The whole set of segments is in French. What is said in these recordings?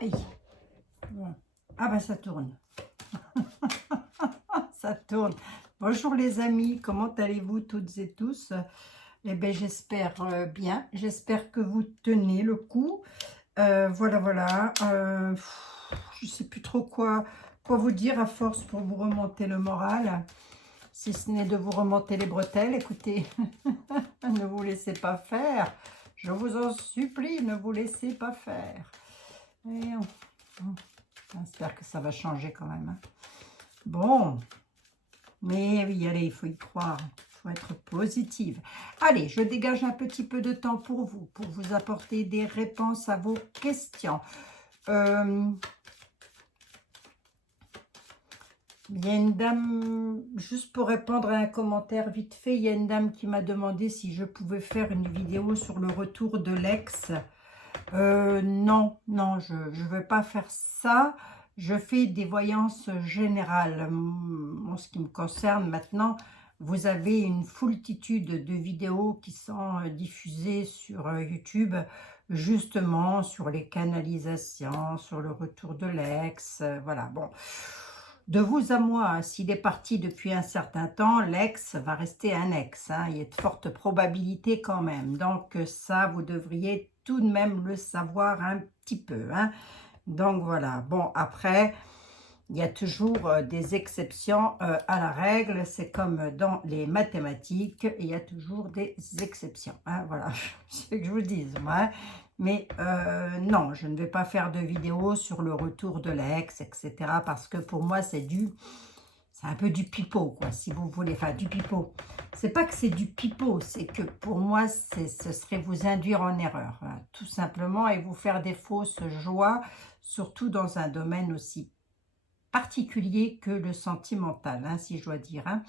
Aïe. Bon. Ah ben ça tourne. Ça tourne. Bonjour les amis, comment allez-vous toutes et tous? Eh bien j'espère bien, j'espère que vous tenez le coup. Voilà. Je ne sais plus trop quoi vous dire à force pour vous remonter le moral. Si ce n'est de vous remonter les bretelles, écoutez, ne vous laissez pas faire. Je vous en supplie, ne vous laissez pas faire. Et j'espère que ça va changer quand même. Hein. Bon, mais oui, allez, il faut y croire. Il faut être positive. Allez, je dégage un petit peu de temps pour vous apporter des réponses à vos questions. Il y a une dame, juste pour répondre à un commentaire vite fait, il y a une dame qui m'a demandé si je pouvais faire une vidéo sur le retour de l'ex. Non, je ne veux pas faire ça. Je fais des voyances générales. En ce qui me concerne maintenant, vous avez une foultitude de vidéos qui sont diffusées sur YouTube, justement sur les canalisations, sur le retour de l'ex. Voilà, bon. De vous à moi, s'il est parti depuis un certain temps, l'ex va rester un ex. Hein. Il y a de fortes probabilités quand même. Donc ça, vous devriez tout de même le savoir un petit peu. Hein. Donc voilà. Bon, après, il y a toujours des exceptions à la règle. C'est comme dans les mathématiques, il y a toujours des exceptions. Hein. Voilà, c'est que je vous dise, moi. Hein. Mais non, je ne vais pas faire de vidéo sur le retour de l'ex, etc. Parce que pour moi, c'est un peu du pipeau, quoi, si vous voulez. Enfin, du pipeau. C'est pas que c'est du pipeau, c'est que pour moi, ce serait vous induire en erreur. Hein, tout simplement, et vous faire des fausses joies, surtout dans un domaine aussi particulier que le sentimental, hein, si je dois dire. Hein.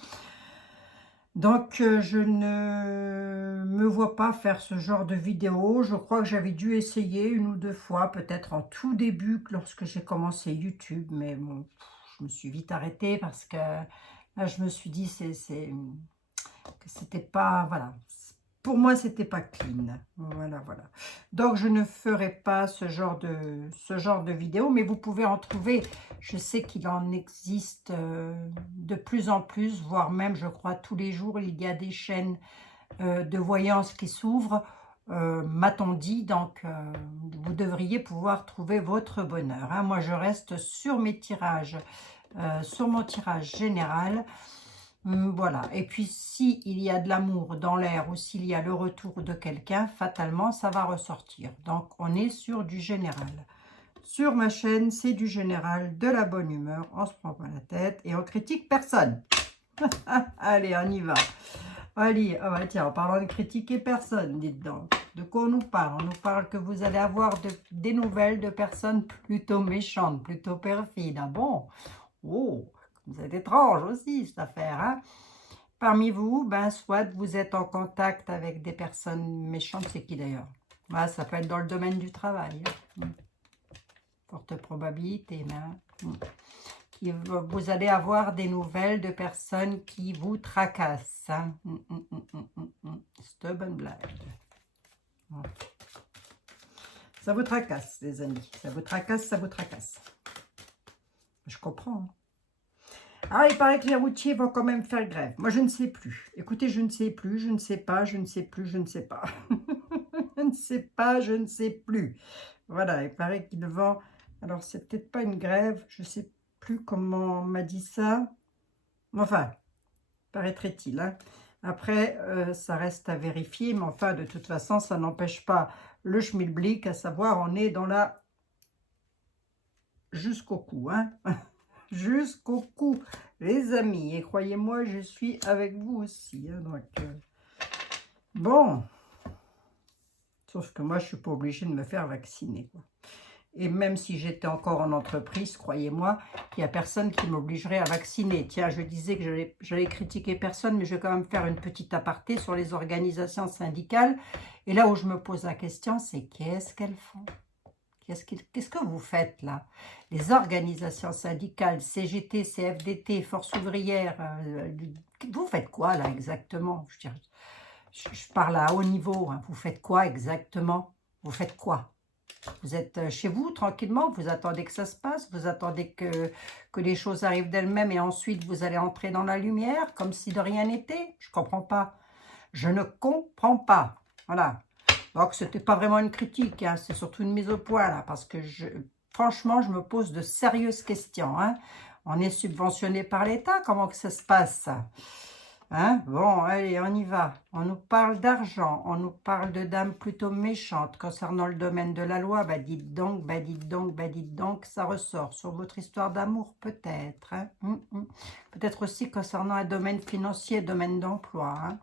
Donc, je ne me vois pas faire ce genre de vidéo. Je crois que j'avais dû essayer une ou deux fois, peut-être en tout début, lorsque j'ai commencé YouTube. Mais bon, je me suis vite arrêtée parce que là, je me suis dit que c'était pas... Voilà. Pour moi, c'était pas clean. Voilà. Donc, je ne ferai pas ce genre de vidéo, mais vous pouvez en trouver. Je sais qu'il en existe de plus en plus, voire même, je crois, tous les jours, il y a des chaînes de voyance qui s'ouvrent, m'a-t-on dit. Donc, vous devriez pouvoir trouver votre bonheur. Hein. Moi, je reste sur mes tirages, sur mon tirage général. Voilà, et puis s'il y a de l'amour dans l'air ou s'il y a le retour de quelqu'un, fatalement ça va ressortir. Donc on est sur du général. Sur ma chaîne, c'est du général, de la bonne humeur, on se prend pas la tête et on critique personne. Allez, on y va. Allez, oh bah tiens, en parlant de critiquer personne, dites donc. De quoi on nous parle? On nous parle que vous allez avoir des nouvelles de personnes plutôt méchantes, plutôt perfides. Ah bon? Oh, c'est étrange aussi cette affaire. Hein. Parmi vous, ben, soit vous êtes en contact avec des personnes méchantes, c'est qui d'ailleurs? Ouais, ça peut être dans le domaine du travail. Hein. Forte probabilité. Hein. Vous allez avoir des nouvelles de personnes qui vous tracassent. Hein. C'est une bonne blague. Ouais. Ça vous tracasse, les amis. Ça vous tracasse. Je comprends. Hein. Ah, il paraît que les routiers vont quand même faire grève. Moi, je ne sais plus. Écoutez, je ne sais plus, je ne sais pas. Je ne sais plus. Voilà, il paraît qu'ils vont... Alors, c'est peut-être pas une grève, je ne sais plus comment on m'a dit ça. Enfin, paraîtrait-il. Hein. Après, ça reste à vérifier, mais enfin, de toute façon, ça n'empêche pas le schmilblick, à savoir, on est dans la... jusqu'au cou, hein. Jusqu'au cou, les amis. Et croyez-moi, je suis avec vous aussi. Hein, donc, bon. Sauf que moi, je ne suis pas obligée de me faire vacciner. Quoi. Et même si j'étais encore en entreprise, croyez-moi, il n'y a personne qui m'obligerait à vacciner. Tiens, je disais que j'allais critiquer personne, mais je vais quand même faire une petite aparté sur les organisations syndicales. Et là où je me pose la question, c'est qu'est-ce qu'elles font? Qu'est-ce que vous faites là? Les organisations syndicales, CGT, CFDT, Force ouvrière, vous faites quoi là exactement? Je parle à haut niveau, hein. Vous faites quoi exactement? Vous faites quoi? Vous êtes chez vous, tranquillement, vous attendez que ça se passe, vous attendez que les choses arrivent d'elles-mêmes et ensuite vous allez entrer dans la lumière, comme si de rien n'était. Je ne comprends pas. Je ne comprends pas. Voilà. Donc, ce n'était pas vraiment une critique, hein, c'est surtout une mise au point, là, parce que franchement, je me pose de sérieuses questions. Hein. On est subventionné par l'État, comment que ça se passe ça? Hein? Bon, allez, on y va. On nous parle d'argent, on nous parle de dames plutôt méchantes. Concernant le domaine de la loi, bah dites donc, bah dites donc, bah dites donc, ça ressort. Sur votre histoire d'amour, peut-être. Hein? Peut-être aussi concernant un domaine financier, domaine d'emploi. Hein?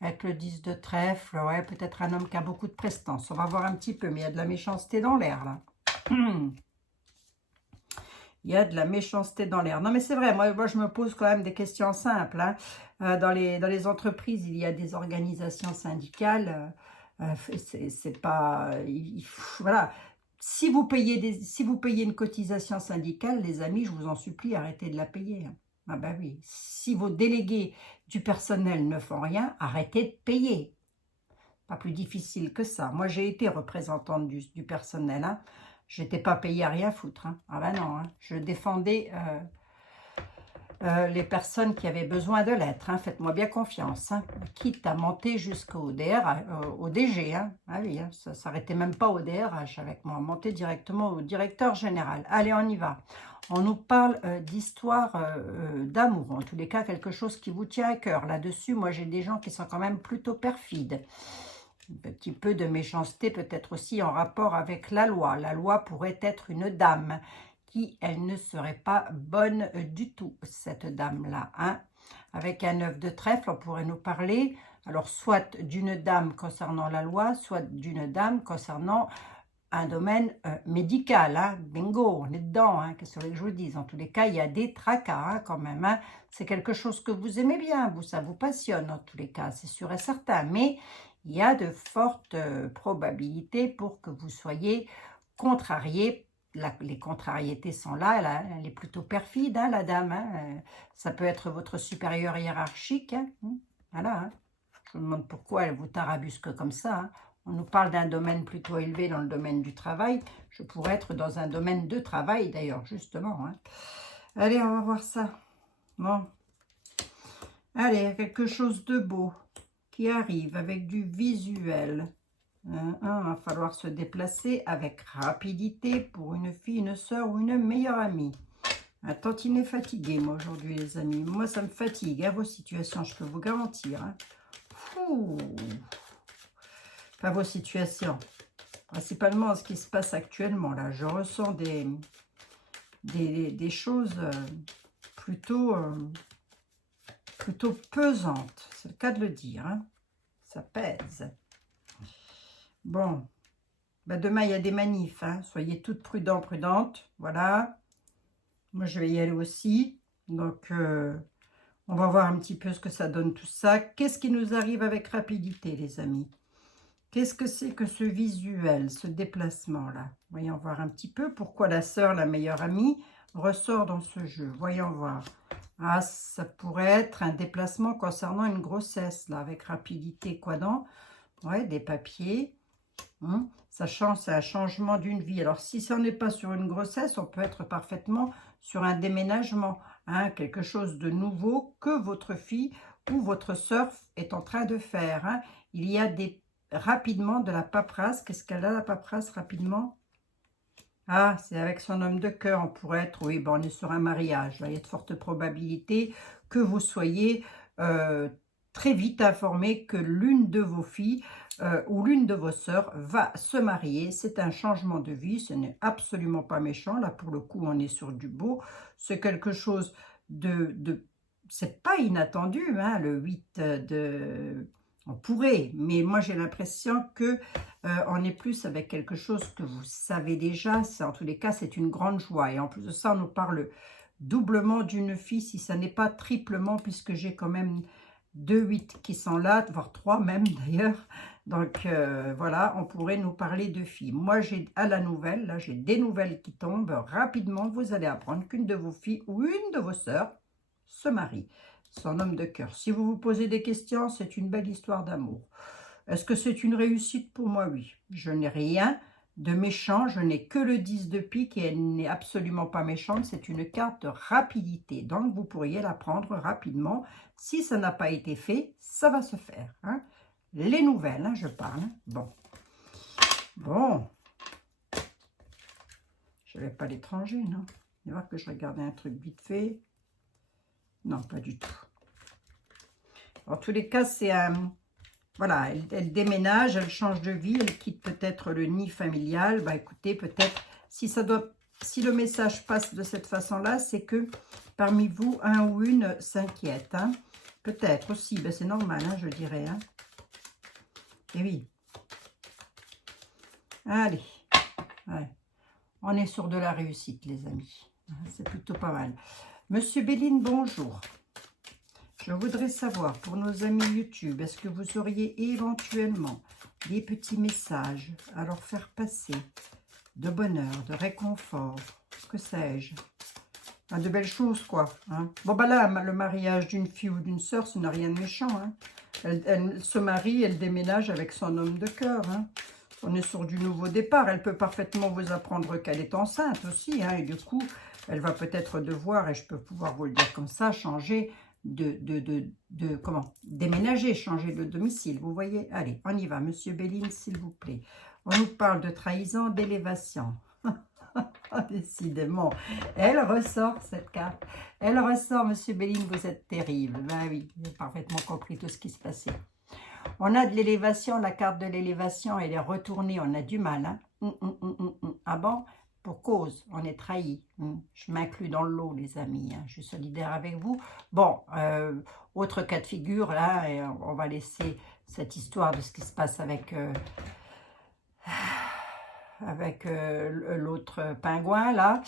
Avec le 10 de trèfle, ouais, peut-être un homme qui a beaucoup de prestance. On va voir un petit peu, mais il y a de la méchanceté dans l'air, là. Il y a de la méchanceté dans l'air. Non, mais c'est vrai, moi, je me pose quand même des questions simples. Hein. Dans les entreprises, il y a des organisations syndicales. C'est pas... voilà. Si vous payez une cotisation syndicale, les amis, je vous en supplie, arrêtez de la payer. Hein. Ah ben oui. Si vos délégués du personnel ne font rien, arrêtez de payer. Pas plus difficile que ça. Moi, j'ai été représentante du personnel. Hein. Je n'étais pas payée à rien foutre. Hein. Ah ben non, hein. Je défendais les personnes qui avaient besoin de l'être. Hein. Faites-moi bien confiance. Hein. Quitte à monter jusqu'au au DG. Hein. Ah oui, hein. Ça ne s'arrêtait même pas au DRH avec moi. Monter directement au directeur général. Allez, on y va. On nous parle d'histoire d'amour. En tous les cas, quelque chose qui vous tient à cœur. Là-dessus, moi, j'ai des gens qui sont quand même plutôt perfides. Un petit peu de méchanceté peut-être aussi en rapport avec la loi. La loi pourrait être une dame qui, elle ne serait pas bonne du tout, cette dame-là. Hein. Avec un œuf de trèfle, on pourrait nous parler, alors soit d'une dame concernant la loi, soit d'une dame concernant un domaine médical. Hein. Bingo, on est dedans, hein. Qu'est-ce que je vous dis? En tous les cas, il y a des tracas hein, quand même. Hein. C'est quelque chose que vous aimez bien, vous, ça vous passionne en tous les cas, c'est sûr et certain. Mais il y a de fortes probabilités pour que vous soyez contrarié. Les contrariétés sont là, elle est plutôt perfide, hein, la dame. Hein. Ça peut être votre supérieur hiérarchique. Hein. Voilà. Hein. Je me demande pourquoi elle vous tarabusque comme ça. Hein. On nous parle d'un domaine plutôt élevé dans le domaine du travail. Je pourrais être dans un domaine de travail, d'ailleurs, justement. Hein. Allez, on va voir ça. Bon. Allez, quelque chose de beau qui arrive avec du visuel. Il va falloir se déplacer avec rapidité pour une fille, une soeur ou une meilleure amie. Un tantinet fatigué, moi, aujourd'hui, les amis. Moi, ça me fatigue, hein, vos situations, je peux vous garantir. Hein. Pas vos situations. Principalement ce qui se passe actuellement, là. Je ressens des choses plutôt pesantes. C'est le cas de le dire. Hein. Ça pèse. Bon. Ben demain, il y a des manifs. Hein. Soyez toutes prudents, prudentes. Voilà. Moi, je vais y aller aussi. Donc, on va voir un petit peu ce que ça donne tout ça. Qu'est-ce qui nous arrive avec rapidité, les amis? Qu'est-ce que c'est que ce visuel, ce déplacement-là? Voyons voir un petit peu pourquoi la sœur, la meilleure amie, ressort dans ce jeu. Voyons voir. Ah, ça pourrait être un déplacement concernant une grossesse, là, avec rapidité, quoi donc? Ouais, des papiers. Ça change, c'est un changement d'une vie. Alors, si ça n'est pas sur une grossesse, on peut être parfaitement sur un déménagement. Hein, quelque chose de nouveau que votre fille ou votre sœur est en train de faire. Hein. Il y a rapidement de la paperasse. Qu'est-ce qu'elle a, la paperasse, rapidement? Ah, c'est avec son homme de cœur. On pourrait être, oui, ben on est sur un mariage. Là, il y a de fortes probabilités que vous soyez très vite informé que l'une de vos filles ou l'une de vos sœurs va se marier. C'est un changement de vie, ce n'est absolument pas méchant. Là, pour le coup, on est sur du beau. C'est quelque chose c'est pas inattendu, hein, le 8 de... On pourrait, mais moi j'ai l'impression que on est plus avec quelque chose que vous savez déjà. En tous les cas, c'est une grande joie. Et en plus de ça, on nous parle doublement d'une fille, si ça n'est pas triplement, puisque j'ai quand même 2 8 qui sont là, voire 3 même d'ailleurs. Donc voilà, on pourrait nous parler de filles. Moi, j'ai à la nouvelle, là j'ai des nouvelles qui tombent. Rapidement, vous allez apprendre qu'une de vos filles ou une de vos sœurs se marie. Son homme de cœur. Si vous vous posez des questions, c'est une belle histoire d'amour. Est-ce que c'est une réussite pour moi? Oui. Je n'ai rien de méchant. Je n'ai que le 10 de pique et elle n'est absolument pas méchante. C'est une carte de rapidité. Donc, vous pourriez la prendre rapidement. Si ça n'a pas été fait, ça va se faire. Hein. Les nouvelles, hein, je parle. Bon. Bon. Je n'avais pas l'étranger, non? Il va voir que je regardais un truc vite fait. Non, pas du tout. En tous les cas, c'est un... Voilà, elle déménage, elle change de vie, elle quitte peut-être le nid familial. Bah écoutez, peut-être, si le message passe de cette façon-là, c'est que parmi vous, un ou une s'inquiète. Hein. Peut-être aussi, ben c'est normal, hein, je dirais. Hein. Et oui. Allez. Ouais. On est sur de la réussite, les amis. C'est plutôt pas mal. Monsieur Béline, bonjour. Je voudrais savoir, pour nos amis YouTube, est-ce que vous auriez éventuellement des petits messages à leur faire passer de bonheur, de réconfort, que sais-je, de belles choses, quoi. Hein. Bon, bah là, le mariage d'une fille ou d'une sœur, ce n'est rien de méchant. Hein. Elle se marie, elle déménage avec son homme de cœur. Hein. On est sur du nouveau départ. Elle peut parfaitement vous apprendre qu'elle est enceinte aussi. Hein, et du coup, elle va peut-être devoir, et je peux pouvoir vous le dire comme ça, changer comment déménager, changer de domicile, vous voyez. Allez, on y va, Monsieur Béline, s'il vous plaît. On nous parle de trahison, d'élévation. Décidément, elle ressort cette carte. Elle ressort, Monsieur Béline, vous êtes terrible. Ben oui, j'ai parfaitement compris tout ce qui se passait. On a de l'élévation, la carte de l'élévation, elle est retournée, on a du mal. Hein. Ah bon? Pour cause, on est trahi. Je m'inclus dans le lot, les amis. Hein. Je suis solidaire avec vous. Bon, autre cas de figure, là, et on va laisser cette histoire de ce qui se passe avec l'autre pingouin, là,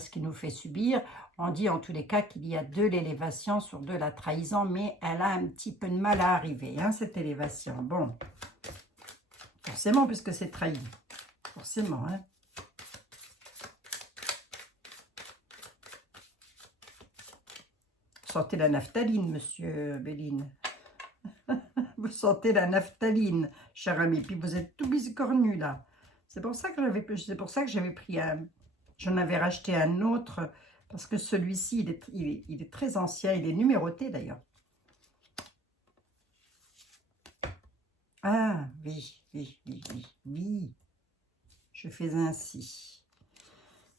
ce qui nous fait subir. On dit en tous les cas qu'il y a de l'élévation sur de la trahison, mais elle a un petit peu de mal à arriver, hein, cette élévation. Bon, forcément, puisque c'est trahi. Forcément, hein. Vous sentez la naphtaline, Monsieur Béline. Vous sentez la naphtaline, cher ami. Puis vous êtes tout biscornu, là. C'est pour ça que j'avais pris un... J'en avais racheté un autre, parce que celui-ci, il est très ancien. Il est numéroté, d'ailleurs. Ah, oui. Je fais ainsi.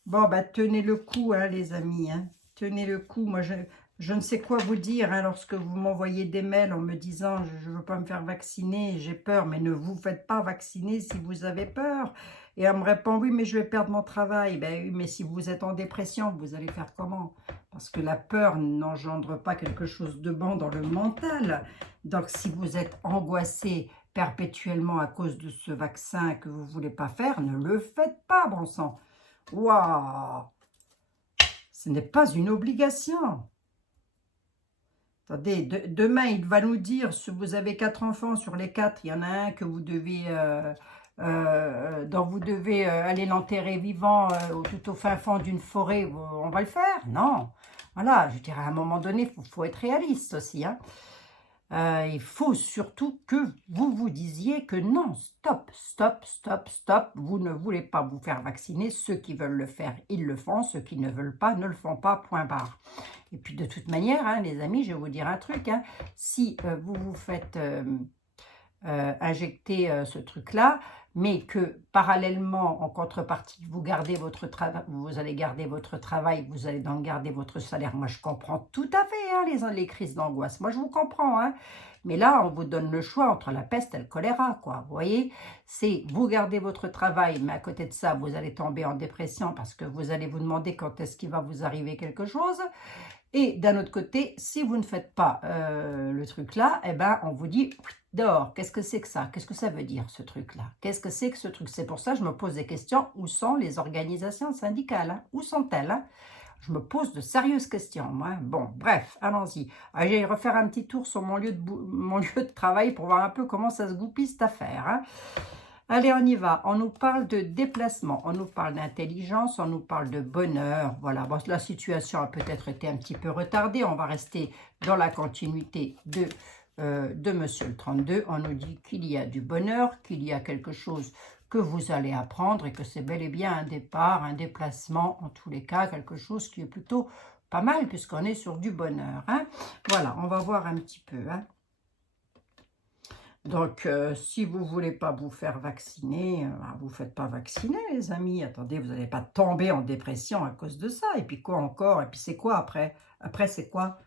Bon, bah, tenez le coup, hein, les amis. Hein. Tenez le coup. Moi, je ne sais quoi vous dire hein, lorsque vous m'envoyez des mails en me disant « je ne veux pas me faire vacciner, j'ai peur ». Mais ne vous faites pas vacciner si vous avez peur. Et on me répond « oui, mais je vais perdre mon travail ». Ben oui, mais si vous êtes en dépression, vous allez faire comment? Parce que la peur n'engendre pas quelque chose de bon dans le mental. Donc, si vous êtes angoissé perpétuellement à cause de ce vaccin que vous ne voulez pas faire, ne le faites pas, bon sang. Waouh! Ce n'est pas une obligation. Attendez, demain, il va nous dire, si vous avez 4 enfants, sur les 4, il y en a un que vous devez, dont vous devez aller l'enterrer vivant tout au fin fond d'une forêt, on va le faire? Non. Voilà, je dirais à un moment donné, il faut être réaliste aussi. Hein. Il faut surtout que vous vous disiez que non, stop, vous ne voulez pas vous faire vacciner. Ceux qui veulent le faire, ils le font. Ceux qui ne veulent pas, ne le font pas, point barre. Et puis de toute manière, hein, les amis, je vais vous dire un truc. Hein, si vous vous faites injecter ce truc-là, mais que parallèlement, en contrepartie, vous allez garder votre travail, vous allez donc garder votre salaire. Moi, je comprends tout à fait hein, les crises d'angoisse. Moi, je vous comprends. Hein. Mais là, on vous donne le choix entre la peste et le choléra, quoi. Vous voyez, c'est vous gardez votre travail, mais à côté de ça, vous allez tomber en dépression parce que vous allez vous demander quand est-ce qu'il va vous arriver quelque chose. Et d'un autre côté, si vous ne faites pas le truc là, eh ben, on vous dit dehors. Qu'est-ce que c'est que ça? Qu'est-ce que ça veut dire ce truc-là? Qu'est-ce que c'est que ce truc? C'est pour ça que je me pose des questions. Où sont les organisations syndicales? Hein? Où sont-elles? Hein? Je me pose de sérieuses questions. Moi. Bon, bref, allons-y. Je vais refaire un petit tour sur mon lieu de travail pour voir un peu comment ça se goupille cette affaire. Hein? Allez, on y va. On nous parle de déplacement, on nous parle d'intelligence, on nous parle de bonheur. Voilà, bon, la situation a peut-être été un petit peu retardée. On va rester dans la continuité de Monsieur le 32. On nous dit qu'il y a du bonheur, qu'il y a quelque chose que vous allez apprendre et que c'est bel et bien un départ, un déplacement, en tous les cas, quelque chose qui est plutôt pas mal puisqu'on est sur du bonheur. Hein. Voilà, on va voir un petit peu. Hein. Donc, si vous ne voulez pas vous faire vacciner, vous ne faites pas vacciner, les amis. Attendez, vous n'allez pas tomber en dépression à cause de ça. Et puis quoi encore? Et puis c'est quoi après? Après, c'est quoi?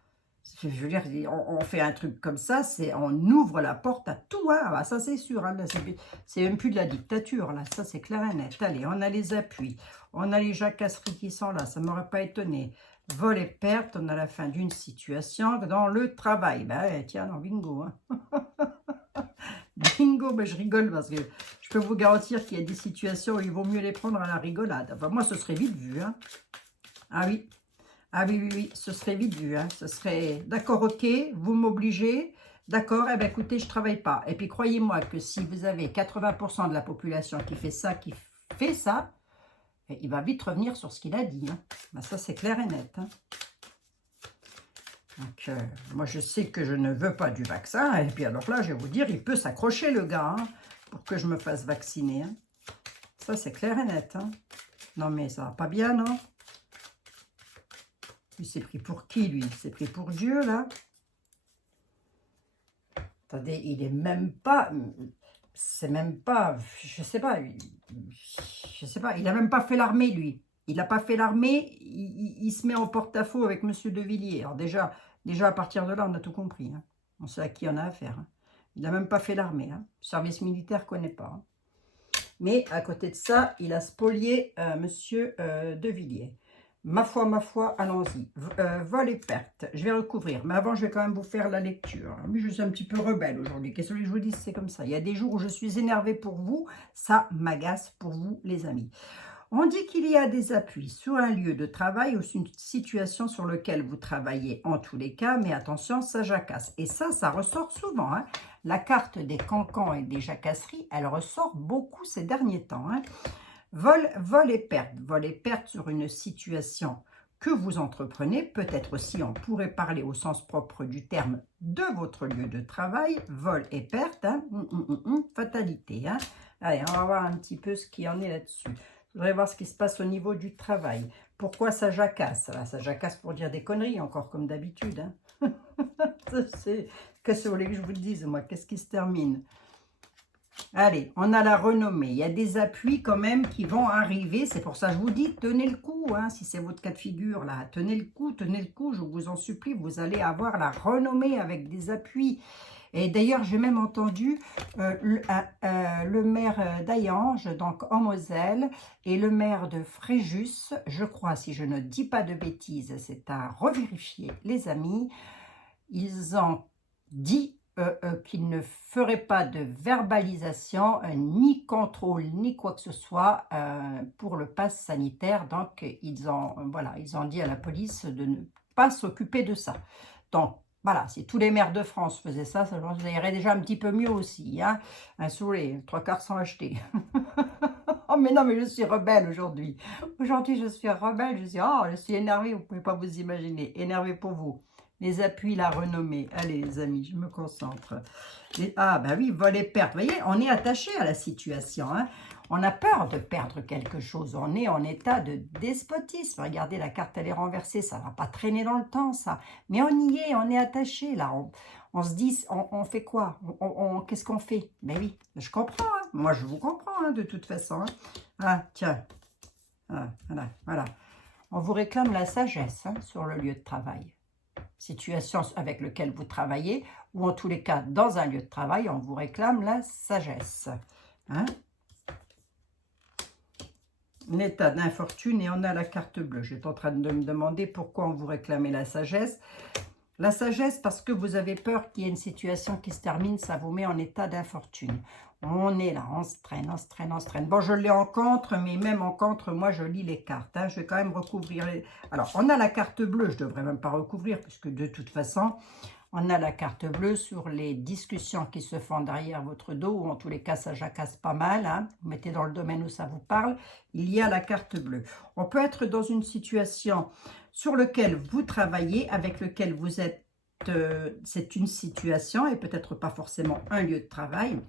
Je veux dire, on fait un truc comme ça, on ouvre la porte à tout. Hein. Ah bah, ça, c'est sûr. Hein. C'est même plus de la dictature. Là, ça, c'est clair et net. Allez, on a les appuis. On a les jacasseries qui sont là. Ça ne m'aurait pas étonné. Vol et perte, on a la fin d'une situation dans le travail. Ben, tiens, non, bingo. Hein. Bingo, ben je rigole parce que je peux vous garantir qu'il y a des situations où il vaut mieux les prendre à la rigolade. Enfin, moi, ce serait vite vu. Hein. Ah oui. Ah oui, oui, oui, ce serait vite vu. Hein. Ce serait, d'accord, ok, vous m'obligez. D'accord, eh bien, écoutez, je ne travaille pas. Et puis, croyez-moi que si vous avez 80% de la population qui fait ça, il va vite revenir sur ce qu'il a dit. Hein. Ben, ça, c'est clair et net. Hein. Donc, moi, je sais que je ne veux pas du vaccin. Et puis, alors là, je vais vous dire, il peut s'accrocher, le gars, hein, pour que je me fasse vacciner. Hein. Ça, c'est clair et net. Hein. Non, mais ça va pas bien, non? Il s'est pris pour qui, lui? Il s'est pris pour Dieu, là? Attendez, il est même pas... C'est même pas... Je sais pas. Je sais pas. Il a même pas fait l'armée, lui. Il n'a pas fait l'armée. Il se met en porte-à-faux avec M. De Villiers. Alors déjà, à partir de là, on a tout compris. Hein. On sait à qui on a affaire. Hein. Il n'a même pas fait l'armée. Hein. Le service militaire ne connaît pas. Hein. Mais à côté de ça, il a spolié M. De Villiers. Ma foi, allons-y. Vol et perte. Je vais recouvrir. Mais avant, je vais quand même vous faire la lecture. Oui, je suis un petit peu rebelle aujourd'hui. Qu'est-ce que je vous dis? C'est comme ça. Il y a des jours où je suis énervée pour vous. Ça m'agace pour vous, les amis. On dit qu'il y a des appuis sur un lieu de travail ou sur une situation sur laquelle vous travaillez en tous les cas. Mais attention, ça jacasse. Et ça ressort souvent. Hein. La carte des cancans et des jacasseries, elle ressort beaucoup ces derniers temps. Hein. Vol et perte. Vol et perte sur une situation que vous entreprenez. Peut-être aussi, on pourrait parler au sens propre du terme de votre lieu de travail. Vol et perte. Hein. Fatalité. Hein. Allez, on va voir un petit peu ce qu'il y en est là-dessus. Je voudrais voir ce qui se passe au niveau du travail. Pourquoi ça jacasse? Ça jacasse pour dire des conneries, encore comme d'habitude. Hein. Qu'est-ce que vous voulez que je vous dise, moi? Qu'est-ce qui se termine? Allez, on a la renommée. Il y a des appuis quand même qui vont arriver. C'est pour ça que je vous dis, tenez le coup, hein, si c'est votre cas de figure, là. Tenez le coup, je vous en supplie. Vous allez avoir la renommée avec des appuis. Et d'ailleurs, j'ai même entendu le maire d'Ayange, donc en Moselle, et le maire de Fréjus, je crois, si je ne dis pas de bêtises, c'est à revérifier, les amis, ils ont dit qu'ils ne feraient pas de verbalisation, ni contrôle, ni quoi que ce soit pour le pass sanitaire. Donc, ils ont dit à la police de ne pas s'occuper de ça. Donc, voilà, si tous les maires de France faisaient ça, ça irait déjà un petit peu mieux aussi. Hein. Un sourire, 3/4 sont achetés. Oh, mais non, mais je suis rebelle aujourd'hui. Aujourd'hui, je suis rebelle. Je suis énervée, vous ne pouvez pas vous imaginer. Énervée pour vous. Les appuis, la renommée. Allez, les amis, je me concentre. Ah, ben oui, vol et perte. Vous voyez, on est attaché à la situation. Hein. On a peur de perdre quelque chose. On est en état de despotisme. Regardez, la carte, elle est renversée. Ça ne va pas traîner dans le temps, ça. Mais on y est, on est attaché, là. On se dit, on fait quoi? Qu'est-ce qu'on fait? Ben oui, je comprends. Hein. Moi, je vous comprends, hein, de toute façon. Hein. Ah, tiens. Ah, voilà. On vous réclame la sagesse hein, sur le lieu de travail. Situation avec laquelle vous travaillez, ou en tous les cas, dans un lieu de travail, on vous réclame la sagesse. Hein? L'état d'infortune et on a la carte bleue. J'étais en train de me demander pourquoi on vous réclamait la sagesse. La sagesse, parce que vous avez peur qu'il y ait une situation qui se termine, ça vous met en état d'infortune. On est là, on se traîne. Bon, je l'ai en contre, mais même en contre, moi, je lis les cartes. Hein. Je vais quand même recouvrir. Alors, on a la carte bleue, je ne devrais même pas recouvrir, puisque de toute façon, on a la carte bleue sur les discussions qui se font derrière votre dos, ou en tous les cas, ça jacasse pas mal. Hein. Vous mettez dans le domaine où ça vous parle, il y a la carte bleue. On peut être dans une situation sur laquelle vous travaillez, avec laquelle vous êtes, c'est une situation, et peut-être pas forcément un lieu de travail.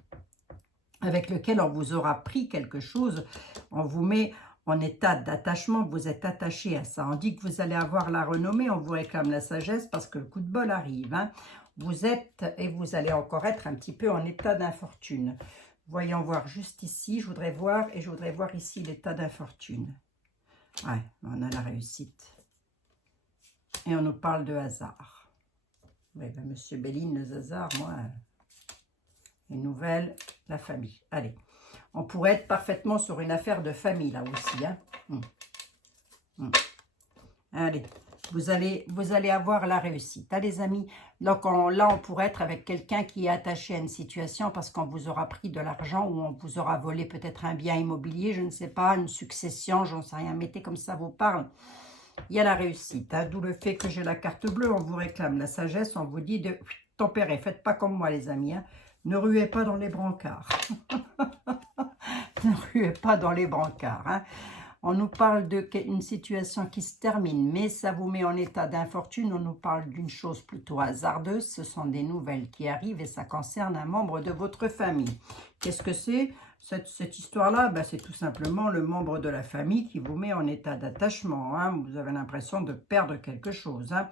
avec lequel on vous aura pris quelque chose, on vous met en état d'attachement, vous êtes attaché à ça. On dit que vous allez avoir la renommée, on vous réclame la sagesse parce que le coup de bol arrive. Hein. Vous êtes, et vous allez encore être un petit peu en état d'infortune. Voyons voir juste ici, je voudrais voir ici l'état d'infortune. Ouais, on a la réussite. Et on nous parle de hasard. Oui, ben, Monsieur Béline, le hasard, moi, les nouvelles, la famille. Allez, on pourrait être parfaitement sur une affaire de famille, là aussi. Hein. Allez, vous allez avoir la réussite. Hein, les amis, là, on pourrait être avec quelqu'un qui est attaché à une situation parce qu'on vous aura pris de l'argent ou on vous aura volé peut-être un bien immobilier, je ne sais pas, une succession, j'en sais rien. Mettez comme ça vous parle. Il y a la réussite, hein, d'où le fait que j'ai la carte bleue, on vous réclame la sagesse, on vous dit de tempérer, faites pas comme moi les amis, hein. Ne ruez pas dans les brancards, ne ruez pas dans les brancards, hein. On nous parle d'une situation qui se termine, mais ça vous met en état d'infortune, on nous parle d'une chose plutôt hasardeuse, ce sont des nouvelles qui arrivent et ça concerne un membre de votre famille. Qu'est-ce que c'est ? Cette histoire-là, ben, c'est tout simplement le membre de la famille qui vous met en état d'attachement. Hein. Vous avez l'impression de perdre quelque chose. Hein.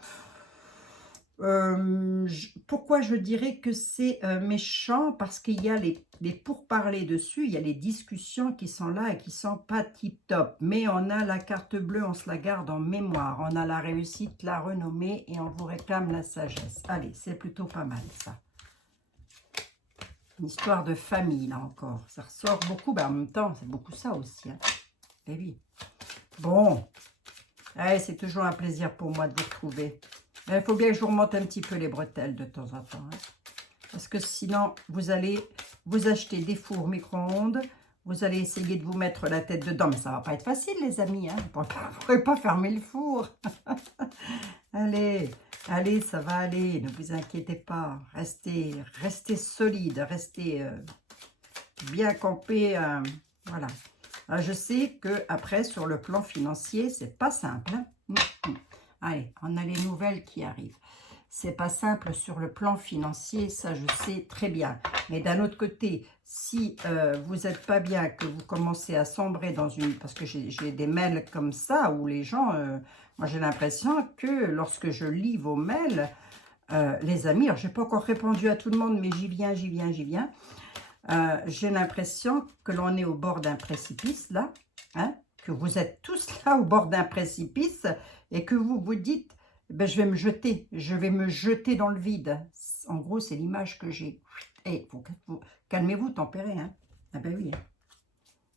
Pourquoi je dirais que c'est méchant? Parce qu'il y a les pourparlers dessus, il y a les discussions qui sont là et qui sont pas tip-top. Mais on a la carte bleue, on se la garde en mémoire. On a la réussite, la renommée et on vous réclame la sagesse. Allez, c'est plutôt pas mal ça. Une histoire de famille, là encore. Ça ressort beaucoup, ben en même temps, c'est beaucoup ça aussi. Hein. Eh oui. Bon. Allez, c'est toujours un plaisir pour moi de vous retrouver. Il faut bien que je vous remonte un petit peu les bretelles de temps en temps. Hein. Parce que sinon, vous allez vous acheter des fours micro-ondes. Vous allez essayer de vous mettre la tête dedans. Mais ça ne va pas être facile, les amis. Hein. Vous ne pourrez pas fermer le four. Allez. Allez, ça va aller, ne vous inquiétez pas, restez solide, restez bien campé, voilà. Alors, je sais que après sur le plan financier, c'est pas simple. Hein. Allez, on a les nouvelles qui arrivent. C'est pas simple sur le plan financier, ça je sais très bien. Mais d'un autre côté, si vous n'êtes pas bien, que vous commencez à sombrer dans une... Parce que j'ai des mails comme ça où les gens... moi j'ai l'impression que lorsque je lis vos mails, les amis, alors je n'ai pas encore répondu à tout le monde, mais j'y viens. J'ai l'impression que l'on est au bord d'un précipice là, hein, que vous êtes tous là au bord d'un précipice et que vous vous dites... Ben, je vais me jeter dans le vide. En gros, c'est l'image que j'ai. Et calmez-vous, tempérez. Hein. Ah ben oui.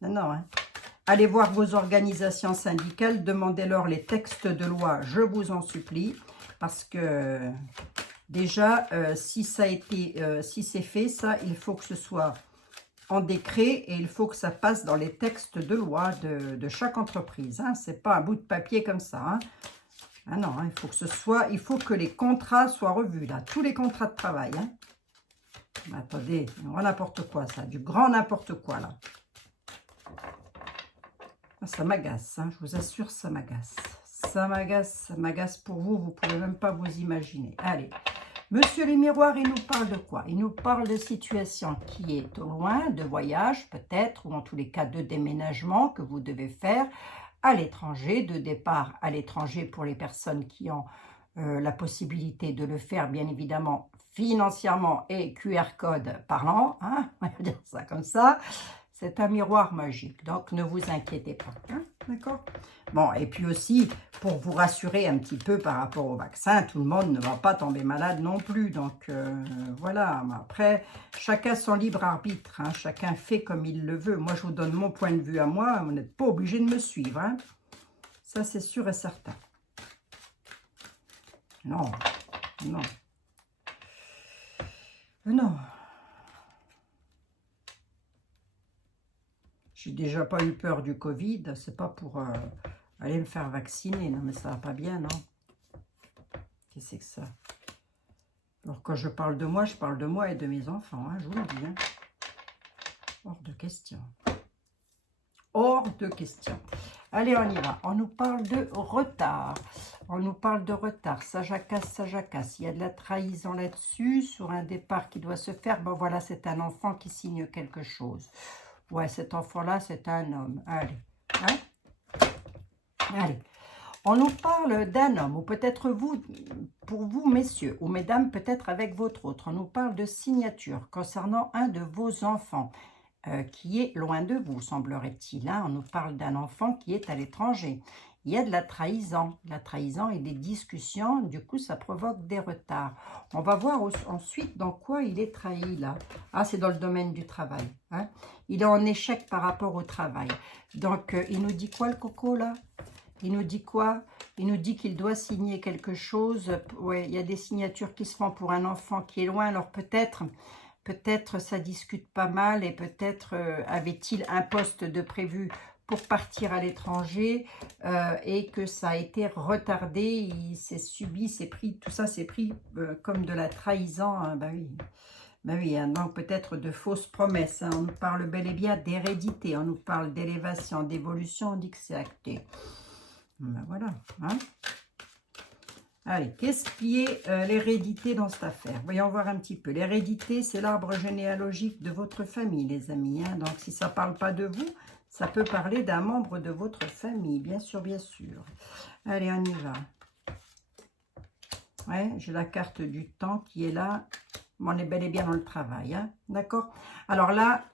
Hein. Non. Hein. Allez voir vos organisations syndicales, demandez-leur les textes de loi, je vous en supplie. Parce que déjà, si c'est fait, ça, il faut que ce soit en décret et il faut que ça passe dans les textes de loi de chaque entreprise. Hein. Ce n'est pas un bout de papier comme ça. Hein. Ah non, hein, il faut que les contrats soient revus, là. Tous les contrats de travail. Hein. Mais attendez, n'importe quoi, ça. Du grand n'importe quoi, là. Ah, ça m'agace, hein, je vous assure, ça m'agace. Ça m'agace pour vous, vous ne pouvez même pas vous imaginer. Allez, Monsieur les miroirs, il nous parle de quoi? Il nous parle de situation qui est au loin, de voyage peut-être, ou en tous les cas de déménagement que vous devez faire à l'étranger, de départ à l'étranger pour les personnes qui ont la possibilité de le faire, bien évidemment, financièrement et QR code parlant, hein, on va dire ça comme ça. C'est un miroir magique, donc ne vous inquiétez pas, hein, d'accord? Bon, et puis aussi, pour vous rassurer un petit peu par rapport au vaccin, tout le monde ne va pas tomber malade non plus, donc voilà. Après, chacun son libre arbitre, hein, chacun fait comme il le veut. Moi, je vous donne mon point de vue à moi, vous n'êtes pas obligé de me suivre, hein. Ça, c'est sûr et certain. Non, non. Non. J'ai déjà pas eu peur du Covid, c'est pas pour aller me faire vacciner, non mais ça va pas bien, non? Qu'est-ce que c'est que ça? Alors quand je parle de moi et de mes enfants, hein, je vous le dis. Hein. Hors de question. Hors de question. Allez, on y va. On nous parle de retard. On nous parle de retard. Ça jacasse, ça jacasse. Il y a de la trahison là-dessus, sur un départ qui doit se faire. Ben voilà, c'est un enfant qui signe quelque chose. Ouais, cet enfant-là, c'est un homme. Allez. Hein? Allez. On nous parle d'un homme, ou peut-être vous, pour vous, messieurs, ou mesdames, peut-être avec votre autre. On nous parle de signature concernant un de vos enfants, qui est loin de vous, semblerait-il. Hein. On nous parle d'un enfant qui est à l'étranger. Il y a de la trahison et des discussions, du coup, ça provoque des retards. On va voir ensuite dans quoi il est trahi, là. Ah, c'est dans le domaine du travail. Hein. Il est en échec par rapport au travail. Donc, il nous dit quoi, le coco, là? Il nous dit quoi? Il nous dit qu'il doit signer quelque chose. Ouais, il y a des signatures qui se font pour un enfant qui est loin. Alors peut-être ça discute pas mal et peut-être avait-il un poste de prévu pour partir à l'étranger et que ça a été retardé. Il s'est subi, s'est pris, tout ça s'est pris comme de la trahison. Hein, bah oui. Ben oui, hein, donc peut-être de fausses promesses. Hein. On nous parle bel et bien d'hérédité. On nous parle d'élévation, d'évolution. On dit que c'est acté. Ben voilà. Hein. Allez, qu'est-ce qui est l'hérédité dans cette affaire? Voyons voir un petit peu. L'hérédité, c'est l'arbre généalogique de votre famille, les amis. Hein. Donc, si ça ne parle pas de vous, ça peut parler d'un membre de votre famille. Bien sûr, bien sûr. Allez, on y va. Ouais, j'ai la carte du temps qui est là. On est bel et bien dans le travail. Hein. D'accord? Alors là,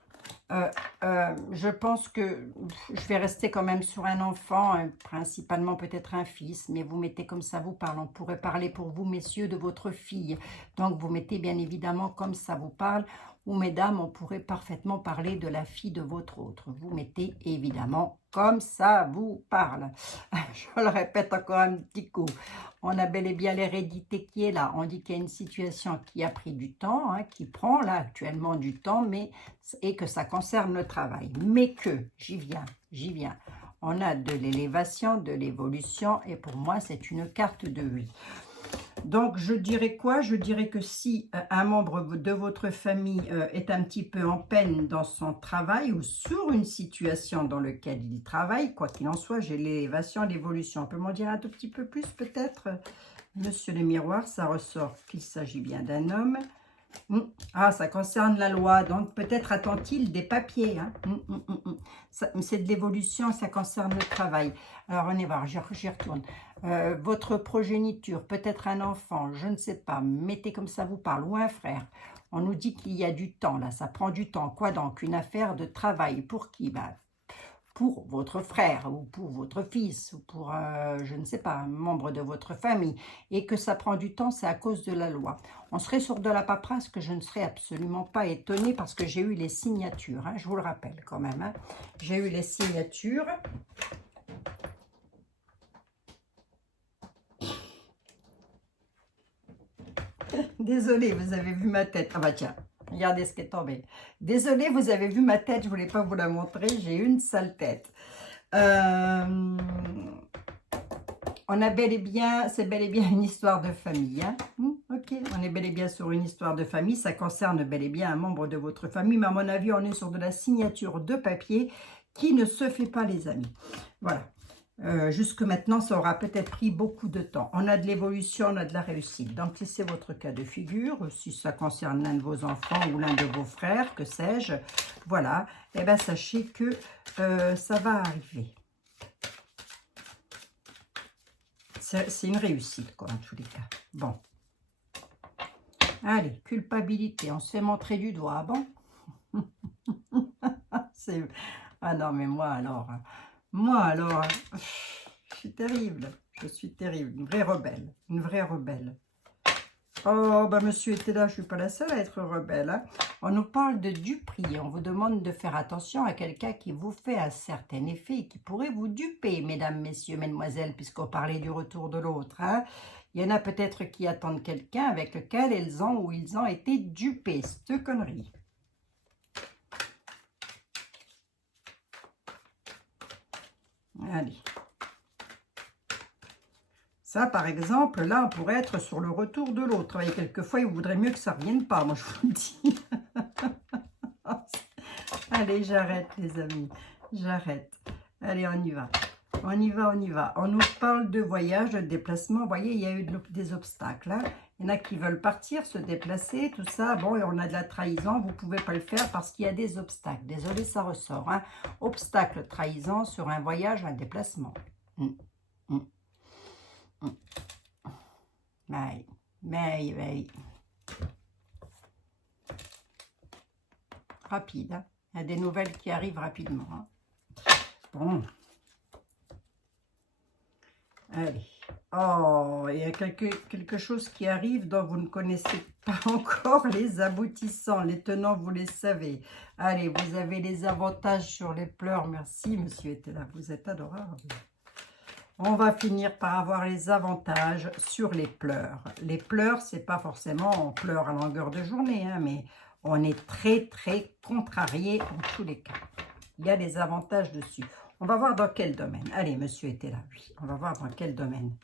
je pense que je vais rester quand même sur un enfant, principalement peut-être un fils, mais vous mettez comme ça vous parle. On pourrait parler pour vous, messieurs, de votre fille. Donc, vous mettez bien évidemment comme ça vous parle. Ou, mesdames, on pourrait parfaitement parler de la fille de votre autre. Vous mettez évidemment comme ça vous parle. Je le répète encore un petit coup. On a bel et bien l'hérédité qui est là. On dit qu'il y a une situation qui a pris du temps, hein, qui prend là actuellement du temps, et que ça concerne le travail. Mais que, j'y viens. On a de l'élévation, de l'évolution, et pour moi, c'est une carte de oui. Donc, je dirais quoi? Je dirais que si un membre de votre famille est un petit peu en peine dans son travail ou sur une situation dans laquelle il travaille, quoi qu'il en soit, j'ai l'élévation, l'évolution. On peut m'en dire un tout petit peu plus peut-être? Monsieur le miroir, ça ressort qu'il s'agit bien d'un homme. Ah, ça concerne la loi, donc peut-être attend-il des papiers. Hein. C'est de l'évolution, ça concerne le travail. Alors, on est voir, j'y retourne. Votre progéniture, peut-être un enfant, je ne sais pas, mettez comme ça vous parle, ou un frère. On nous dit qu'il y a du temps, là, ça prend du temps. Quoi donc? Une affaire de travail. Pour qui? Ben, pour votre frère ou pour votre fils ou pour, je ne sais pas, un membre de votre famille, et que ça prend du temps, c'est à cause de la loi. On serait sur de la paperasse que je ne serais absolument pas étonnée parce que j'ai eu les signatures, hein, je vous le rappelle quand même. Hein. J'ai eu les signatures. Désolée, vous avez vu ma tête. Ah bah tiens. Regardez ce qui est tombé. Désolée, vous avez vu ma tête, je ne voulais pas vous la montrer, j'ai une sale tête. On a bel et bien, c'est bel et bien une histoire de famille. Hein? Ok, on est bel et bien sur une histoire de famille, ça concerne bel et bien un membre de votre famille, mais à mon avis, on est sur de la signature de papier qui ne se fait pas, les amis. Voilà. Jusque maintenant, ça aura peut-être pris beaucoup de temps. On a de l'évolution, on a de la réussite. Donc, si c'est votre cas de figure, si ça concerne l'un de vos enfants ou l'un de vos frères, que sais-je, voilà, eh bien, sachez que ça va arriver. C'est une réussite, quoi, en tous les cas. Bon. Allez, culpabilité, on se fait montrer du doigt, bon. Ah non, mais moi, alors, je suis terrible, une vraie rebelle, Oh, bah monsieur était là, je ne suis pas la seule à être rebelle. Hein. On nous parle de duperie, on vous demande de faire attention à quelqu'un qui vous fait un certain effet et qui pourrait vous duper, mesdames, messieurs, mesdemoiselles, puisqu'on parlait du retour de l'autre. Hein. Il y en a peut-être qui attendent quelqu'un avec lequel ils ont été dupés, cette connerie. Allez. Ça, par exemple, là, on pourrait être sur le retour de l'autre. Et quelquefois, il vaudrait mieux que ça ne revienne pas, moi, je vous le dis. Allez, j'arrête, les amis. J'arrête. Allez, on y va. On y va, on y va. On nous parle de voyage, de déplacement. Vous voyez, il y a eu des obstacles. Hein. Il y en a qui veulent partir, se déplacer, tout ça. Bon, et on a de la trahison. Vous ne pouvez pas le faire parce qu'il y a des obstacles. Désolé, ça ressort. Hein. Obstacle, trahison sur un voyage, un déplacement. Mais. Rapide. Hein. Il y a des nouvelles qui arrivent rapidement. Hein. Bon. Allez. Oh, il y a quelque chose qui arrive dont vous ne connaissez pas encore les aboutissants. Les tenants, vous les savez. Allez, vous avez les avantages sur les pleurs. Merci, monsieur était là. Vous êtes adorable. On va finir par avoir les avantages sur les pleurs. Les pleurs, c'est pas forcément on pleure à longueur de journée, hein, mais on est très, très contrarié en tous les cas. Il y a des avantages dessus. On va voir dans quel domaine. Allez, monsieur était là, oui. On va voir dans quel domaine.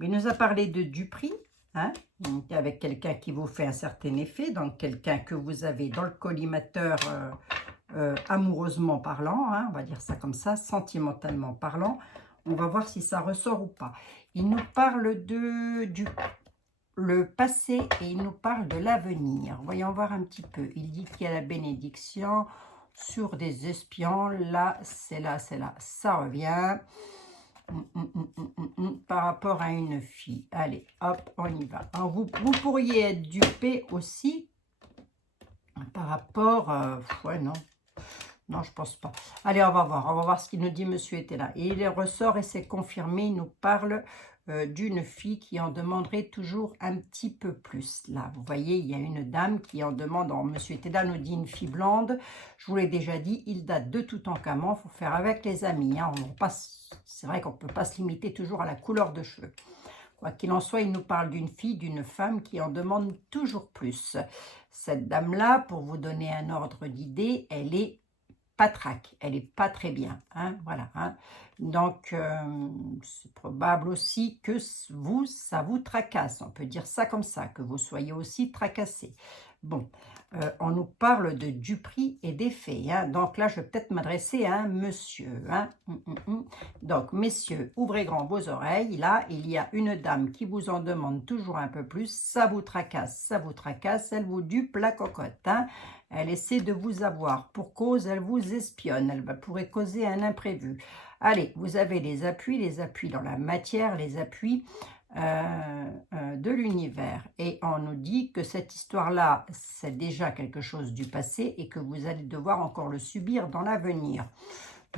Il nous a parlé de Dupri, hein, donc avec quelqu'un qui vous fait un certain effet, donc quelqu'un que vous avez dans le collimateur amoureusement parlant, hein, on va dire ça comme ça, sentimentalement parlant. On va voir si ça ressort ou pas. Il nous parle le passé et il nous parle de l'avenir. Voyons voir un petit peu. Il dit qu'il y a la bénédiction sur des espions. Là, c'est là, c'est là. Ça revient. Par rapport à une fille. Allez, hop, on y va. Alors, vous pourriez être dupé aussi par rapport... ouais, non. Non, je pense pas. Allez, on va voir ce qu'il nous dit, monsieur était là. Et il ressort et c'est confirmé, il nous parle d'une fille qui en demanderait toujours un petit peu plus. Là, vous voyez, il y a une dame qui en demande, monsieur était là, nous dit une fille blonde. Je vous l'ai déjà dit, il date de Toutankhamon, il faut faire avec les amis. Hein. C'est vrai qu'on ne peut pas se limiter toujours à la couleur de cheveux. Quoi qu'il en soit, il nous parle d'une fille, d'une femme qui en demande toujours plus. Cette dame-là, pour vous donner un ordre d'idée, elle est patraque, elle n'est pas très bien, hein, voilà. Hein. Donc, c'est probable aussi que ça vous tracasse, on peut dire ça comme ça, que vous soyez aussi tracassé. Bon, on nous parle de Dupri et des fées, hein. Donc là, je vais peut-être m'adresser à un monsieur. Hein. Donc, messieurs, ouvrez grand vos oreilles. Là, il y a une dame qui vous en demande toujours un peu plus. Ça vous tracasse, elle vous dupe la cocotte. Hein. Elle essaie de vous avoir. Pour cause, elle vous espionne. Elle pourrait causer un imprévu. Allez, vous avez les appuis dans la matière, les appuis de l'univers. Et on nous dit que cette histoire-là, c'est déjà quelque chose du passé et que vous allez devoir encore le subir dans l'avenir.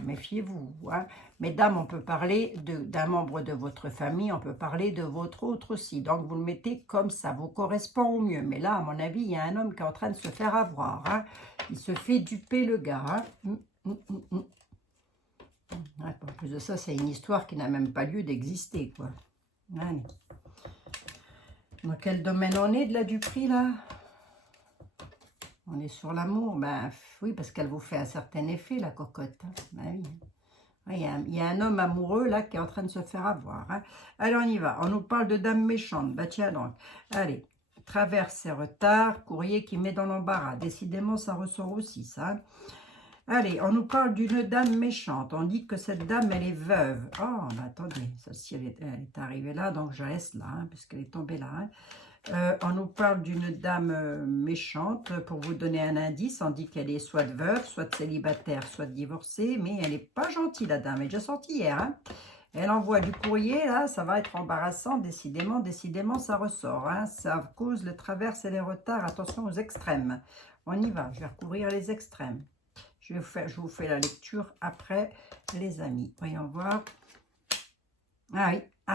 Méfiez-vous. Hein. Mesdames, on peut parler d'un membre de votre famille, on peut parler de votre autre aussi. Donc, vous le mettez comme ça, vous correspond au mieux. Mais là, à mon avis, il y a un homme qui est en train de se faire avoir. Hein. Il se fait duper le gars. Hein. En plus de ça, c'est une histoire qui n'a même pas lieu d'exister, quoi. Allez. Dans quel domaine on est de la duperie, là? On est sur l'amour, ben oui, parce qu'elle vous fait un certain effet, la cocotte. Hein. Ben, oui. Il y a un homme amoureux, là, qui est en train de se faire avoir. Hein. Allez, on y va. On nous parle de dame méchante. Bah tiens donc. Allez, traverse et retard, courrier qui met dans l'embarras. Décidément, ça ressort aussi, ça. Allez, on nous parle d'une dame méchante. On dit que cette dame, elle est veuve. Oh, mais attendez, celle-ci, elle est arrivée là, donc je reste là, hein, puisqu'elle est tombée là. Hein. On nous parle d'une dame méchante. Pour vous donner un indice, on dit qu'elle est soit veuve, soit célibataire, soit divorcée, mais elle n'est pas gentille, la dame. Elle est déjà sortie hier. Hein. Elle envoie du courrier, là, ça va être embarrassant, décidément, ça ressort. Hein. Ça cause le traverse et les retards. Attention aux extrêmes. On y va, je vais recouvrir les extrêmes. Je vous fais la lecture après, les amis. Voyons voir. Ah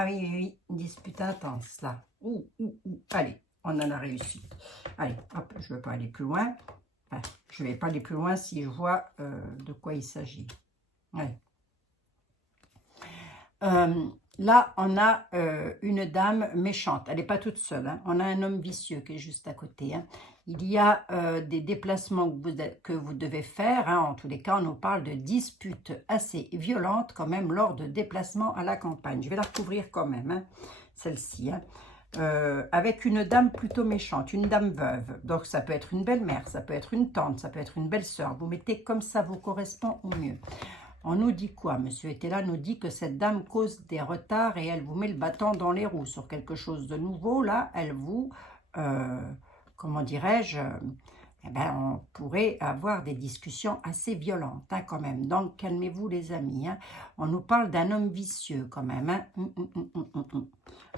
oui, une dispute intense, là. Allez, on en a réussi. Allez, hop, je ne veux pas aller plus loin. Enfin, je ne vais pas aller plus loin si je vois de quoi il s'agit. Allez. Là, on a une dame méchante. Elle n'est pas toute seule. Hein. On a un homme vicieux qui est juste à côté. Hein. Il y a des déplacements que vous devez faire. Hein. En tous les cas, on nous parle de disputes assez violentes quand même lors de déplacements à la campagne. Je vais la recouvrir quand même, hein, celle-ci. Hein. Avec une dame plutôt méchante, une dame veuve. Donc, ça peut être une belle-mère, ça peut être une tante, ça peut être une belle-sœur. Vous mettez comme ça vous correspond au mieux. On nous dit quoi? Monsieur Etela nous dit que cette dame cause des retards et elle vous met le bâton dans les roues sur quelque chose de nouveau. Là, elle vous, comment dirais-je, eh ben, on pourrait avoir des discussions assez violentes hein, quand même. Donc, calmez-vous les amis. Hein. On nous parle d'un homme vicieux quand même. Hein.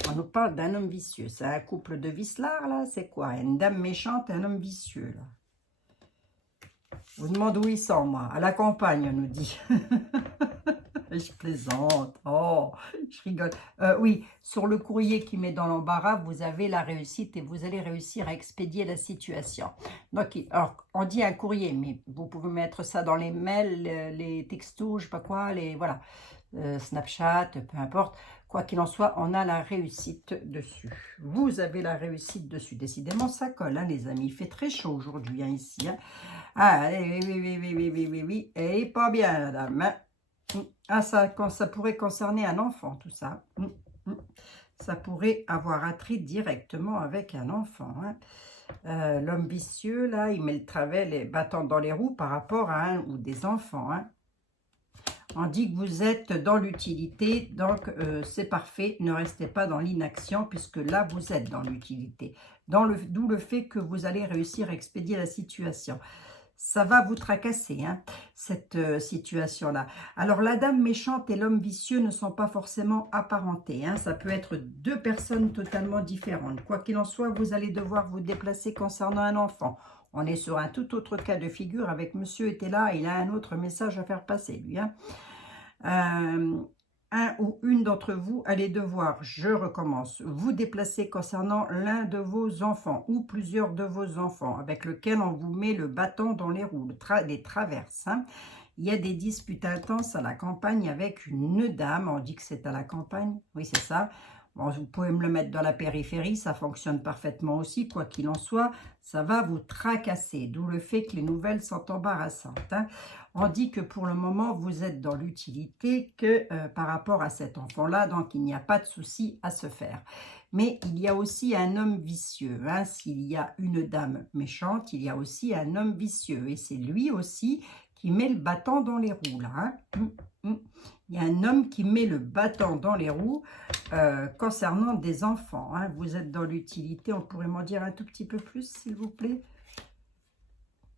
On nous parle d'un homme vicieux. C'est un couple de vicelards là? C'est quoi? Une dame méchante et un homme vicieux là. Je vous demande où ils sont, moi. À la campagne, on nous dit. Je plaisante. Oh, je rigole. Oui, sur le courrier qui met dans l'embarras, vous avez la réussite et vous allez réussir à expédier la situation. Donc, alors, on dit un courrier, mais vous pouvez mettre ça dans les mails, les textos, je sais pas quoi, les voilà, Snapchat, peu importe. Quoi qu'il en soit, on a la réussite dessus. Vous avez la réussite dessus. Décidément, ça colle, hein, les amis. Il fait très chaud aujourd'hui, hein, ici. Hein. Ah, oui, oui, oui, oui, oui, oui, oui, oui. Et pas bien, madame. Hein. Ah, ça pourrait concerner un enfant, tout ça. Ça pourrait avoir attrait directement avec un enfant. Hein. L'homme vicieux, là, il met le travet, les bâtons dans les roues par rapport à un ou des enfants. Hein. On dit que vous êtes dans l'utilité, donc c'est parfait. Ne restez pas dans l'inaction, puisque là, vous êtes dans l'utilité. D'où le fait que vous allez réussir à expédier la situation. Ça va vous tracasser, hein, cette situation-là. Alors, la dame méchante et l'homme vicieux ne sont pas forcément apparentés. Hein. Ça peut être deux personnes totalement différentes. Quoi qu'il en soit, vous allez devoir vous déplacer concernant un enfant. On est sur un tout autre cas de figure avec monsieur était là. Il a un autre message à faire passer, lui. Hein. Un ou une d'entre vous allez devoir, je recommence, vous déplacer concernant l'un de vos enfants ou plusieurs de vos enfants avec lequel on vous met le bâton dans les roues, les traverses. Hein. Il y a des disputes intenses à la campagne avec une dame, on dit que c'est à la campagne, oui c'est ça. Bon, vous pouvez me le mettre dans la périphérie, ça fonctionne parfaitement aussi, quoi qu'il en soit, ça va vous tracasser, d'où le fait que les nouvelles sont embarrassantes. Hein. On dit que pour le moment, vous êtes dans l'utilité que par rapport à cet enfant-là, donc il n'y a pas de souci à se faire. Mais il y a aussi un homme vicieux. Hein. S'il y a une dame méchante, il y a aussi un homme vicieux. Et c'est lui aussi qui met le bâton dans les roues. Là, hein. Il y a un homme qui met le bâton dans les roues concernant des enfants. Hein. Vous êtes dans l'utilité. On pourrait m'en dire un tout petit peu plus, s'il vous plaît?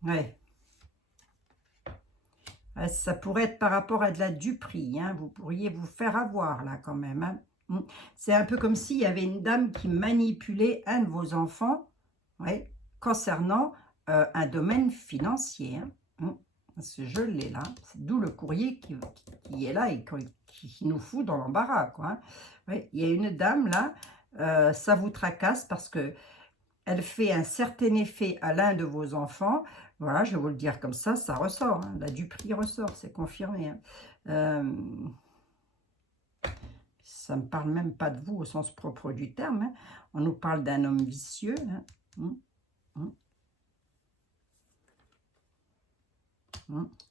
Ouais. Ça pourrait être par rapport à de la duperie. Hein. Vous pourriez vous faire avoir là quand même. Hein. C'est un peu comme s'il y avait une dame qui manipulait un de vos enfants ouais, concernant un domaine financier. Hein. Parce que je l'ai là. C'est d'où le courrier qui est là et qui nous fout dans l'embarras. Hein. Ouais, il y a une dame là, ça vous tracasse parce que elle fait un certain effet à l'un de vos enfants. Voilà, je vais vous le dire comme ça ressort. Hein. La duperie ressort, c'est confirmé. Hein. Ça ne me parle même pas de vous au sens propre du terme. Hein. On nous parle d'un homme vicieux. Hein.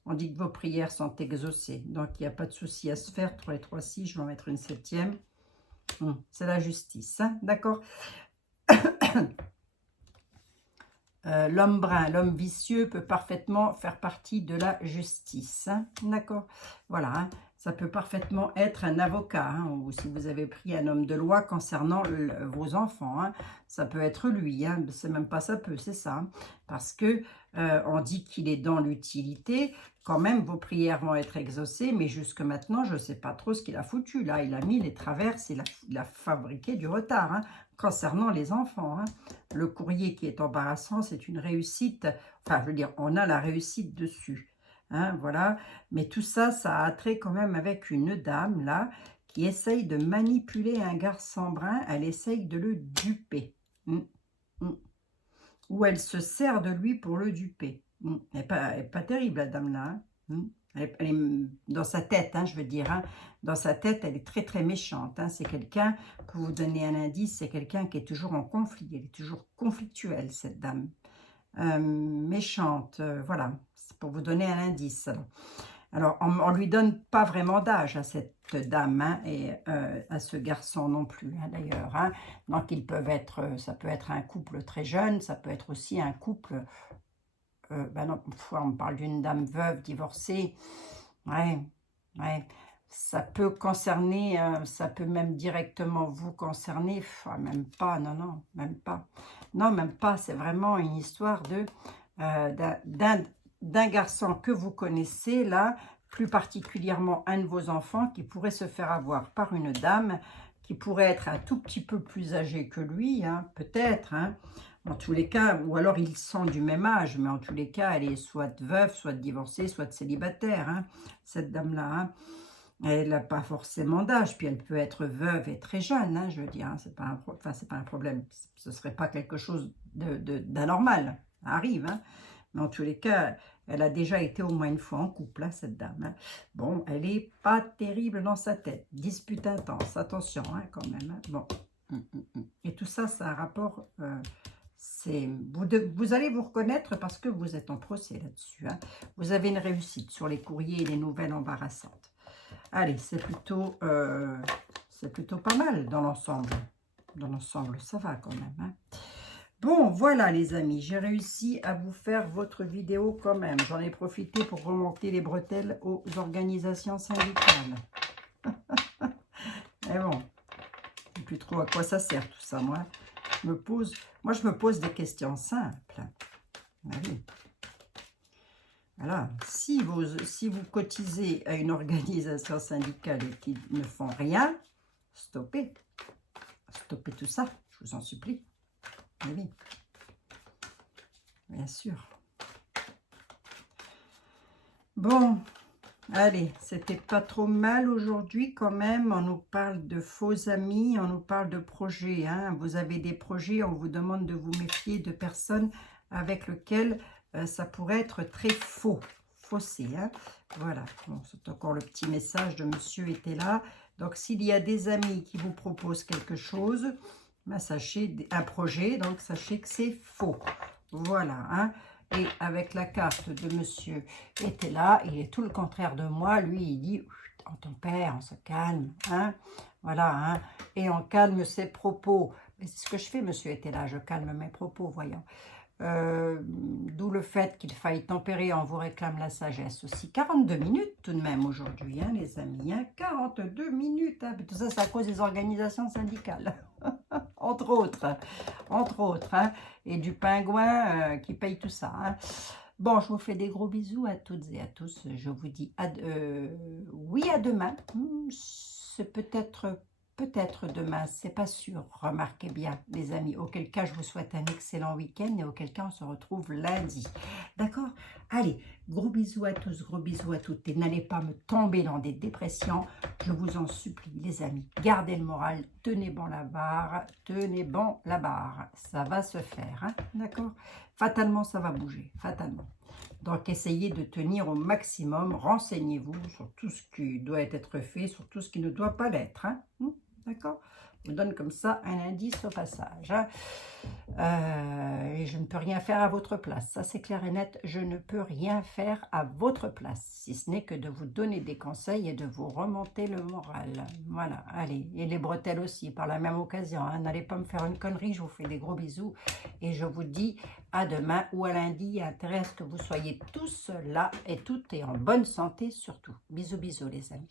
On dit que vos prières sont exaucées. Donc, il n'y a pas de souci à se faire. 3 et 3, 6, je vais en mettre une 7e. C'est la justice. Hein. D'accord. L'homme brun, l'homme vicieux peut parfaitement faire partie de la justice. Hein. D'accord. Voilà. Hein. Ça peut parfaitement être un avocat. Hein, ou si vous avez pris un homme de loi concernant vos enfants. Hein, ça peut être lui. Hein, c'est même pas ça peut, c'est ça. Hein, parce que on dit qu'il est dans l'utilité. Quand même, vos prières vont être exaucées. Mais jusque maintenant, je ne sais pas trop ce qu'il a foutu. Là, il a mis les traverses. Il a fabriqué du retard. Hein, concernant les enfants. Hein. Le courrier qui est embarrassant, c'est une réussite. Enfin, je veux dire, on a la réussite dessus. Hein, voilà. Mais tout ça, ça a trait quand même avec une dame, là, qui essaye de manipuler un garçon brun. Elle essaye de le duper. Ou elle se sert de lui pour le duper. Elle n'est pas terrible, la dame, là. Hein. Elle est dans sa tête, hein, je veux dire. Hein. Dans sa tête, elle est très, très méchante. Hein. C'est quelqu'un, pour vous donner un indice, c'est quelqu'un qui est toujours en conflit. Elle est toujours conflictuelle, cette dame. Méchante, voilà. C'est pour vous donner un indice. Alors, on ne lui donne pas vraiment d'âge à cette dame hein, et à ce garçon non plus, hein, d'ailleurs. Hein. Donc, ils peuvent être, ça peut être un couple très jeune, ça peut être aussi un couple... ben non, on parle d'une dame veuve, divorcée. Ouais, Ouais. Ça peut concerner, ça peut même directement vous concerner. Même pas, non, non, même pas. Non, même pas. C'est vraiment une histoire de d'un garçon que vous connaissez, là, plus particulièrement un de vos enfants qui pourrait se faire avoir par une dame qui pourrait être un tout petit peu plus âgée que lui, hein, peut-être, hein. En tous les cas, ou alors ils sont du même âge, mais en tous les cas, elle est soit veuve, soit divorcée, soit célibataire, hein, cette dame-là, hein. Elle n'a pas forcément d'âge, puis elle peut être veuve et très jeune, hein, je veux dire, hein, c'est pas c'est pas un problème, ce ne serait pas quelque chose d'anormal, ça arrive, hein. Mais en tous les cas, elle a déjà été au moins une fois en couple, hein, cette dame, hein. Bon, elle n'est pas terrible dans sa tête, dispute intense, attention, hein, quand même, hein. Bon, et tout ça, ça a un rapport, vous allez vous reconnaître parce que vous êtes en procès là-dessus, hein. Vous avez une réussite sur les courriers et les nouvelles embarrassantes. Allez, c'est plutôt pas mal dans l'ensemble. Dans l'ensemble, ça va quand même, hein. Bon, voilà les amis, j'ai réussi à vous faire votre vidéo quand même. J'en ai profité pour remonter les bretelles aux organisations syndicales. Mais bon, je ne sais plus trop à quoi ça sert tout ça. Moi, je me pose des questions simples. Oui. Voilà, si vous cotisez à une organisation syndicale et qu'ils ne font rien, stoppez. Stoppez tout ça, je vous en supplie. Oui, bien sûr. Bon, allez, c'était pas trop mal aujourd'hui quand même. On nous parle de faux amis, on nous parle de projets, hein. Vous avez des projets, on vous demande de vous méfier de personnes avec lesquelles ça pourrait être très faussé, hein. Voilà, bon, c'est encore le petit message de monsieur était là. Donc, s'il y a des amis qui vous proposent quelque chose, ben, sachez, un projet, donc sachez que c'est faux. Voilà, hein. Et avec la carte de monsieur était là, il est tout le contraire de moi. Lui, il dit, en ton père, on se calme, hein. Voilà, hein. Et on calme ses propos. C'est ce que je fais, monsieur était là, je calme mes propos, voyons. D'où le fait qu'il faille tempérer, on vous réclame la sagesse aussi. 42 minutes tout de même aujourd'hui, hein, les amis, hein, 42 minutes, hein. Tout ça, c'est à cause des organisations syndicales, entre autres, hein, et du pingouin qui paye tout ça, hein. Bon, je vous fais des gros bisous à toutes et à tous, je vous dis oui à demain, c'est peut-être demain, c'est pas sûr, remarquez bien les amis, auquel cas je vous souhaite un excellent week-end et auquel cas on se retrouve lundi, d'accord? Allez, gros bisous à tous, gros bisous à toutes et n'allez pas me tomber dans des dépressions, je vous en supplie les amis, gardez le moral, tenez bon la barre, ça va se faire, hein, d'accord? Fatalement ça va bouger, fatalement. Donc, essayez de tenir au maximum, renseignez-vous sur tout ce qui doit être fait, sur tout ce qui ne doit pas l'être, hein. D'accord? Je vous donne comme ça un indice au passage, hein. Et je ne peux rien faire à votre place, ça c'est clair et net, je ne peux rien faire à votre place, si ce n'est que de vous donner des conseils et de vous remonter le moral. Voilà, allez, et les bretelles aussi, par la même occasion, hein. N'allez pas me faire une connerie, je vous fais des gros bisous, et je vous dis à demain ou à lundi, il intéresse que vous soyez tous là et toutes et en bonne santé surtout. Bisous, bisous les amis.